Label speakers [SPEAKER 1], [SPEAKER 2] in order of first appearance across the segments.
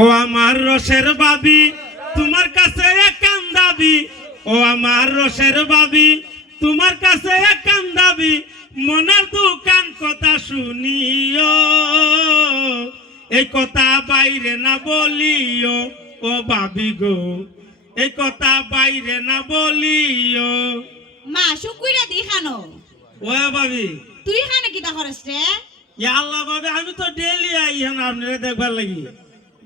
[SPEAKER 1] ও আমার রসের বাবি তোমার কাছে একান দাবি। ও আমার রসের বাবি তোমার কাছে একান দাবি। মনের দোকান কথা শুনিও এই কথা বাইরে না বলিও। ও বাবি গো এই কথা বাইরে না বলিও।
[SPEAKER 2] মা শুকুইরা দি খানো
[SPEAKER 1] ও বাবি।
[SPEAKER 2] তুই খানে কিতা করস রে?
[SPEAKER 1] ইয়া আল্লাহ বাবি আমি তো ডেলি আই হ্যাঁ আপনারা দেখবার লাগি।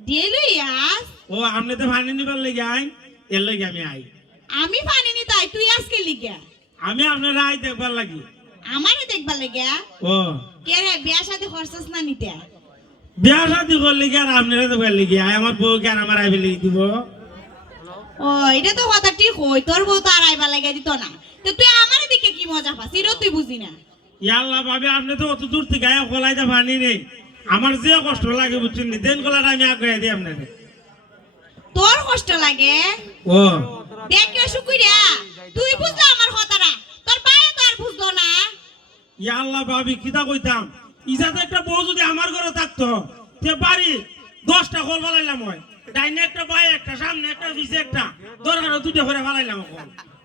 [SPEAKER 2] ডেলু ইয়াস
[SPEAKER 1] ও আপনি তো পানি নিবার লাগি আই এর লাগি আমি আই।
[SPEAKER 2] আমি পানি নি তাই তুই আজকে লিগা?
[SPEAKER 1] আমি আপনারা আই দেখবার লাগি।
[SPEAKER 2] আমারে দেখবার লাগিয়া
[SPEAKER 1] ও।
[SPEAKER 2] কে রে বিয়া সাথে খরচস না নিতে?
[SPEAKER 1] বিয়া শাদি করলে কি আর আপনারা দেখবার লাগি আই? আমার বউ কি আর আমার আইবে লাগি দিব?
[SPEAKER 2] ও এটা তো কথা ঠিক হই তোর বউ তো আর আইবা লাগে দিত না। তো তুই আমার দিকে কি মজা পাস? এটা তুই বুঝি না
[SPEAKER 1] ইয়া ভাবে আপনি তো অত দূর থেকে আয় কলাইতে পানি নেই। আমার যে কষ্ট লাগে বুঝছেন দেন কলাটা আমি আগে দিই আপনাকে
[SPEAKER 2] তোর কষ্ট লাগে?
[SPEAKER 1] ও।
[SPEAKER 2] দেখ শুকুইরা তুই বুঝলা আমার কথাটা তোর পায়ে তো আর বুঝলো না।
[SPEAKER 1] ইয়া ভাবি কিতা কইতাম ইজাতে একটা বউ যদি আমার ঘরে থাকতো তে বাড়ি দশটা কল ফালাইলাম হয়। ডাইনে একটা বাই একটা সামনে একটা পিছে একটা দরকার দুটো করে ফালাইলাম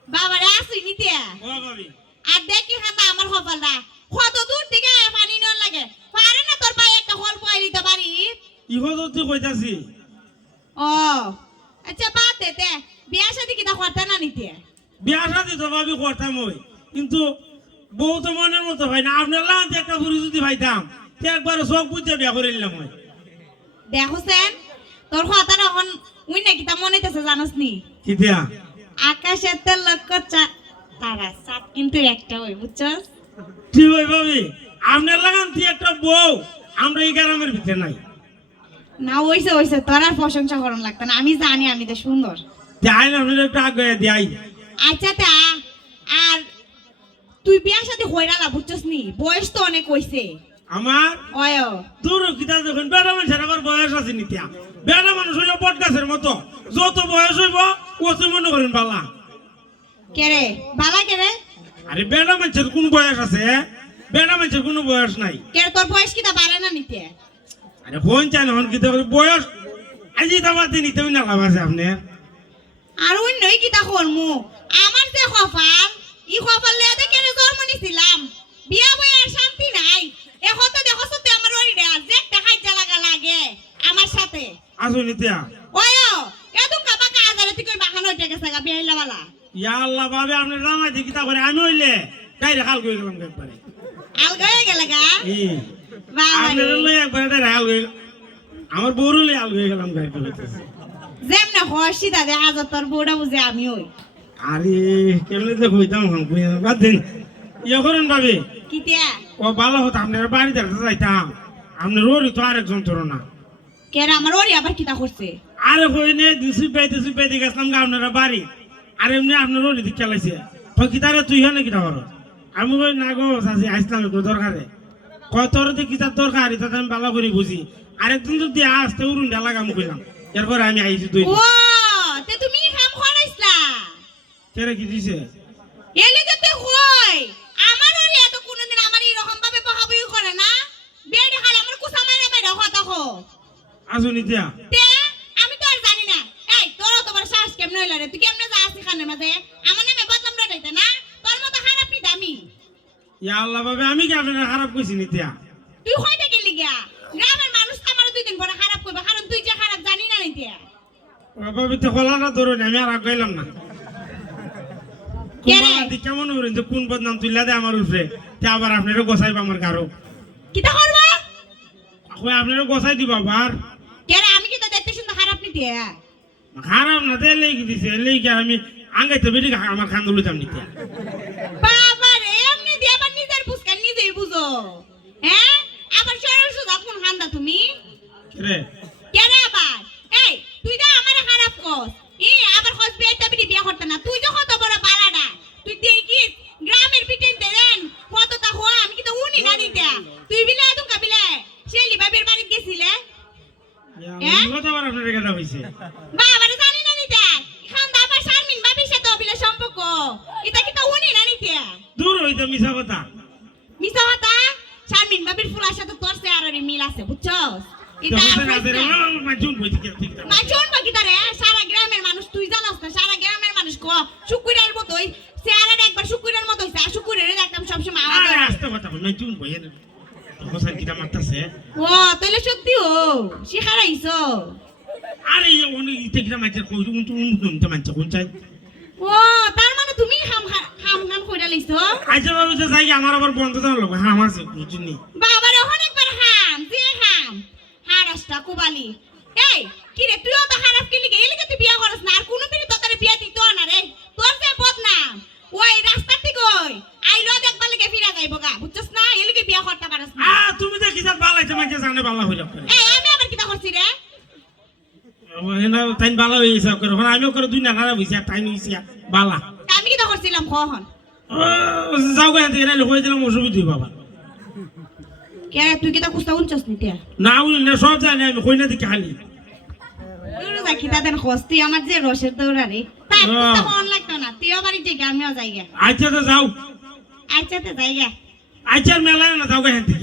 [SPEAKER 2] বাবারে আসুই নিতে
[SPEAKER 1] ও ভাবি।
[SPEAKER 2] আর দেখি খাতা আমার কপালটা কত দূর থেকে পানি নিয়ে লাগে? পারে না তোর পায়ে একটা হল পাই দিতে পারি?
[SPEAKER 1] ইহো তো তুই কইতাছি।
[SPEAKER 2] ও আচ্ছা বাদ দে তে বিয়া শাদি কিটা করতে না নিতে?
[SPEAKER 1] বিয়া শাদি তো ভাবি করতাম ওই কিন্তু বউ তো মনের মতো ভাই না আপনার লান্তে একটা বুড়ি যদি ভাইতাম তে একবার সব বুঝে বিয়া করে নিলাম ওই
[SPEAKER 2] দেখোছেন তোর কথাটা এখন উই না কিটা মনে হইতেছে জানোস নি
[SPEAKER 1] কি দিয়া
[SPEAKER 2] আকাশের তো লক্ষ্য চা তারা সাত কিন্তু একটা ওই বুঝছস
[SPEAKER 1] ঠিক ওই ভাবি আপনার লাগান তুই একটা বউ আমরা এই গ্রামের ভিতরে নাই।
[SPEAKER 2] না ওইসে ওইসে তোর আর প্রশংসা করন লাগতো না আমি জানি আমি তো সুন্দর।
[SPEAKER 1] যাই না আপনার একটু আগে দিয়াই
[SPEAKER 2] আচ্ছা তা আর তুই বিয়া সাথে হইরালা বুঝছস নি বয়স তো অনেক হইছে।
[SPEAKER 1] আমার?
[SPEAKER 2] অয়
[SPEAKER 1] দূর কিতা দেখুন বেড়া মানুষের আবার বয়স আছে নিতিয়া বেড়া মানুষ হইলে বট গাছের মতো। যত বয়স হইব অত মনে করেন বালা।
[SPEAKER 2] কেরে বালা কেরে
[SPEAKER 1] আরে বেড়া মানুষের কোন বয়স আছে বেড়া মানুষের কোনো বয়স নাই।
[SPEAKER 2] কেরে তোর বয়স কিটা বাড়ে না নিতে?
[SPEAKER 1] আরে ফোন চাই না কিতা বয়স? আজি দিন নিতে না লাভ আছে আপনার।
[SPEAKER 2] আর অন্যই কিটা করমু? আমার যে কপাল ই কপাল লিয়া দেখে জন্ম নিছিলাম বিয়া বই আর শান্তি নাই। এখন তো দেখো সত্যি আমার ওই রে যে খাইজা লাগা লাগে আমার সাথে।
[SPEAKER 1] আসো নিতিয়া
[SPEAKER 2] ওয় এত কাবা কাজারে তুই কই বাহান হইতে গেছে গা বিয়াইলা বালা?
[SPEAKER 1] ইয়া আল্লাহ বাবে আপনার কিতা আমি হইলে ডাইরে খাল করে গেলাম একবারে।
[SPEAKER 2] আলগা হয়ে গেলে গা?
[SPEAKER 1] ই আপনার লই একবারে ডাইরে হাল হয়ে আমার বউর লই হাল হয়ে গেলাম
[SPEAKER 2] যেমনে হসি দাদা আজ তোর বউটা বুঝে আমি ওই
[SPEAKER 1] আরে কেমনে যে কই বাদ দিন। ইয়ে করেন ভাবি
[SPEAKER 2] কিতিয়া
[SPEAKER 1] ও ভালো হতো আপনার বাড়ি দেখতে যাইতাম। আপনার ওরই তো আরেকজন তোর না।
[SPEAKER 2] কেন আমার ওরি আবার কিতা করছে?
[SPEAKER 1] আরে কই নে দুসি পাইতে সুই পাইতে গেছিলাম গা আপনারা বাড়ি। আর এমনি আপনার ওরই দিকে খেলাইছে তো কিতারে তুই হনে কিটা করো আমি কই না গো সাসি আসলাম একটু দরকারে কয় তোর যে কিতা দরকার এটা আমি ভালো করে বুঝি আরেকদিন যদি আসতে উড়ুন ঢালা কাম কইলাম এরপরে আমি আইছি তুই
[SPEAKER 2] ও তে তুমি কাম করাইছলা
[SPEAKER 1] কেরে কি দিছে?
[SPEAKER 2] এলে যেতে হই আমার ওরি এত কোনদিন আমার এরকম ভাবে বহাবই করে না? বেড়ে খালি আমার কুসা মাইরা বাইরে কথা কো
[SPEAKER 1] আসো নিতিয়া
[SPEAKER 2] তে আমি তো আর জানি না এই তোর তোমার শ্বাস কেমনে হইল রে? তুই কেমনে যা আসি খানের মাঝে? আমার নামে বদনাম রটাইতে না? তোর মতো খারাপ দামি।
[SPEAKER 1] ইয়া আল্লাহ বাবে আমি কি আপনারা খারাপ কইছি নিতিয়া
[SPEAKER 2] তুই হইতে গেলি গিয়া? গ্রামের মানুষ তো আমার দুই দিন পরে খারাপ করবে কারণ তুই যে খারাপ জানি না নিতে
[SPEAKER 1] বাবা তো খোলাটা ধরুন আমি আর আগাইলাম না।
[SPEAKER 2] কে রে?
[SPEAKER 1] কুম্বালা দি কেমন হইলেন যে কোন বদনাম তুইলা দে আমার উপরে তে আবার আপনারও গোসাইব আমার কারও
[SPEAKER 2] কিতা করবা?
[SPEAKER 1] কই আপনারও গোসাই দিব আবার?
[SPEAKER 2] কেরে আমি কি তো দেখতে শুনতে খারাপ নিতে
[SPEAKER 1] খারাপ না তে লেগে দিছে লেগে আমি আঙ্গাইতে বেরি আমার খান লইতাম নিতে
[SPEAKER 2] বাবা রে এমনি দিয়ে আবার নিজের বুঝকা নিজেই বুঝো? হ্যাঁ? আবার সুদা কোন খান্দা তুমি?
[SPEAKER 1] রে
[SPEAKER 2] কেরে আবার এই তুই তো আমারে খারাপ কস ই আবার খস বিয়ে তা বিয়ে বিয়ে করতে না তুই যে কত বড় বালাডা তুই দেখিস গ্রামের পিটেন দেন কতটা হওয়া আমি কি তো উনি না নিতে তুই বিলে এত কাবিলে শেলি বাবির বাড়ি গেছিলে
[SPEAKER 1] আপনার কথা হইছে?
[SPEAKER 2] বাবারে জানি না নিতে। খান্দা আবার শারমিন বাবির সাথে অবিলে সম্পর্ক। এটা কি তো উনি না নিতে?
[SPEAKER 1] দূর হইতো মিছা কথা।
[SPEAKER 2] মিছা কথা? শারমিন বাবির ফুলার সাথে তোর চেহারের মিল আছে বুঝছস? বাকি তারে। সারা গ্রামের মানুষ তুই জানাস না সারা গ্রামের মানুষ ক? শুকুরের মতোই চেহারার একবার শুকুরের মতো হইছে আর শুকুরের দেখতাম সবসময় আওয়াজ
[SPEAKER 1] আস্তে কথা বল মাঝুন বই না
[SPEAKER 2] ও তাহলে সত্যি ও শিখারাইছো
[SPEAKER 1] আরে অনেক ইতে কোন চাই?
[SPEAKER 2] ও তার মানে তুমি খা- খাম খাম কইরা লইছো?
[SPEAKER 1] আচ্ছা বাবু যে যাই আমার আবার বন্ধ দাও লোক হ্যাঁ আমার বুঝিনি
[SPEAKER 2] বাবারে অনেকবার হাম যে হাম হারাসটা কুবালি। এই কি রে তুইও তো খারাপ কি লিগে তুই বিয়া করছ না আর কোন তো তারে বিয়া দিত না রে। তোর যে বদনাম ওই রাস্তা ঠিক ওই। আইলো দেখবার লিগে ফিরা যাইব গা বুঝছস না? এলিগে বিয়া করতে পারছ না।
[SPEAKER 1] তুমি দেখি যা বালাইতে মাঝে জানে বালা হইল
[SPEAKER 2] এই আমি আবার কিটা করছি রে?
[SPEAKER 1] তাইন বালা হইছে করে হন আমিও করে দুই না খারাপ হইছে তাইন হইছে বালা।
[SPEAKER 2] আমি কিটা করছিলাম কখন
[SPEAKER 1] যাও গে এরা হয়ে দিলাম অসুবিধা হই বাবা
[SPEAKER 2] কে তুই কিটা কুস্তা উনছস নি
[SPEAKER 1] না উনি না সব জানি আমি কই না দেখি খালি
[SPEAKER 2] তুই যাকি তাদের আমার যে রসের দৌড়া রে
[SPEAKER 1] আহ।
[SPEAKER 2] কুস্তা মন লাগতো না তুইও বাড়ি থেকে আমিও যাই গে।
[SPEAKER 1] আচ্ছা তো যাও
[SPEAKER 2] আচ্ছা তো যাই গে।
[SPEAKER 1] আচ্ছা মেলায় না যাও গে হাতে